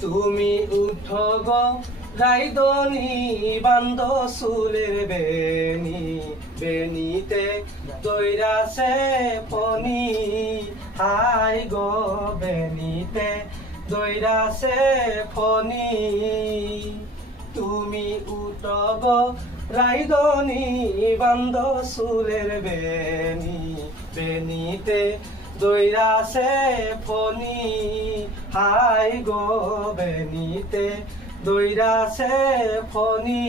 তুমি উঠো গো রাইদনি বান্দ চুলের বেনি বেনিতে দৈরাছে পনি হাই গো বেনিতে দৈরাছে ফনি তুমি উঠো গো রাইদনি বান্দ চুলের বেনি বেনিতে দৈরাছে ফনি হাই গো বেনিতে দৈরাছে ফনি।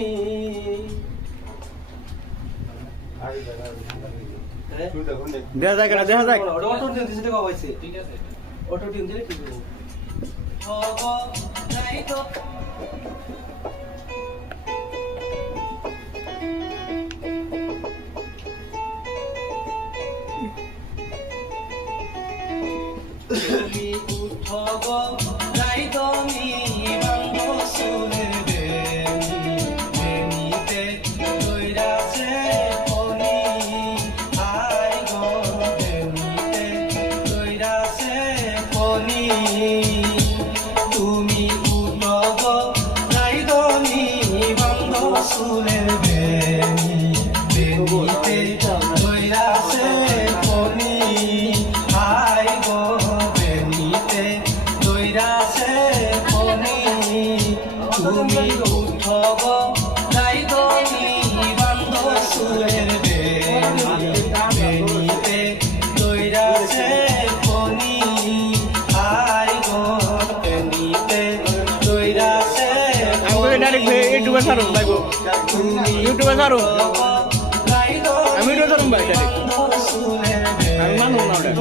দেখা যায় কেন দেখা যায় অটো টিউন দিতে কবাইছে ঠিক আছে অটো টিউন দিলে ঠিক হবে। তুমি উঠো গো রাইদনি বান্দ চুলের বেনি বেনিতে দৈরাছে ফনি হাই গো বেনিতে দৈরাছে ফনি তুমি উঠো গো রাইদনি বান্দ চুলের বেনি বেনিতে দৈরাছে ফনি হাই গো বেনিতে দৈরাছে ফনি তুমি উঠো গো রাইদনি বান্দ চুলের বেনি বেনিতে দৈরাছে ফনি হাই গো বেনিতে দৈরাছে আমি ডাইরেক্ট ইউটিউবে ছাড়ুন ভাই ইউটিউবে ছাড়ুন আমি ইউটিউবে ছাড়ুন ভাই ডাইরেক্ট আমি মানুষ না ওটা